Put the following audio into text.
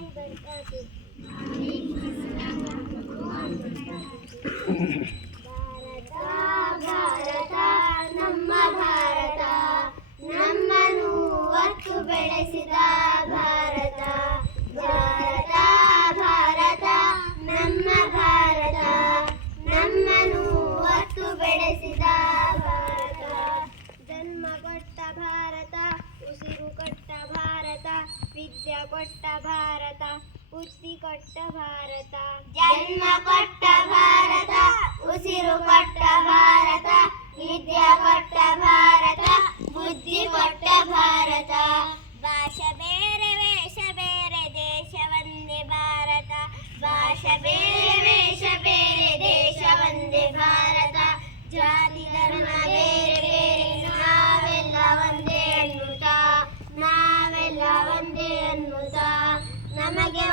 ಭಾರತ ಭಾರತ ನಮ್ಮ ಭಾರತ, ನಮ್ಮನ್ನು ಒತ್ತು ಬೆಳೆಸಿದ ಭಾರತ. ಭಾರತ ಭಾರತ ನಮ್ಮ ಭಾರತ, ನಮ್ಮನ್ನು ಒತ್ತು ಬೆಳೆಸಿದ ಭಾರತ. ಜನ್ಮ ಕೊಟ್ಟ ಭಾರತ, ಉಸಿರು ಕೊಟ್ಟ ಭಾರತ, ವಿದ್ಯೆ ಕೊಟ್ಟ ಭಾರತ, ಬುದ್ಧಿ ಕೊಟ್ಟ ಭಾರತ. ಜನ್ಮ ಕೊಟ್ಟ ಭಾರತ, ಉಸಿರು ಕೊಟ್ಟ ಭಾರತ, ವಿದ್ಯೆ ಕೊಟ್ಟ ಭಾರತ, ಬುದ್ಧಿ ಕೊಟ್ಟ ಭಾರತ. ಭಾಷೆ ಬೇರೆ ವೇಷ ಬೇರೆ, ದೇಶ ಒಂದೇ ಭಾರತ. ಭಾಷೆ ಬೇರೆ ವೇಷ ಬೇರೆ, ದೇಶ ಒಂದೇ ಭಾರತ. ಜಾತಿ ಧರ್ಮ ಬೇರೆ ಬೇರೆ, ನಾವೆಲ್ಲ ಒಂದೇ ಅನ್ನುತ್ತಾ, ನಾವೆಲ್ಲ ಒಂದೇ ಅನ್ನುತ್ತಾ. ನಮಗೆ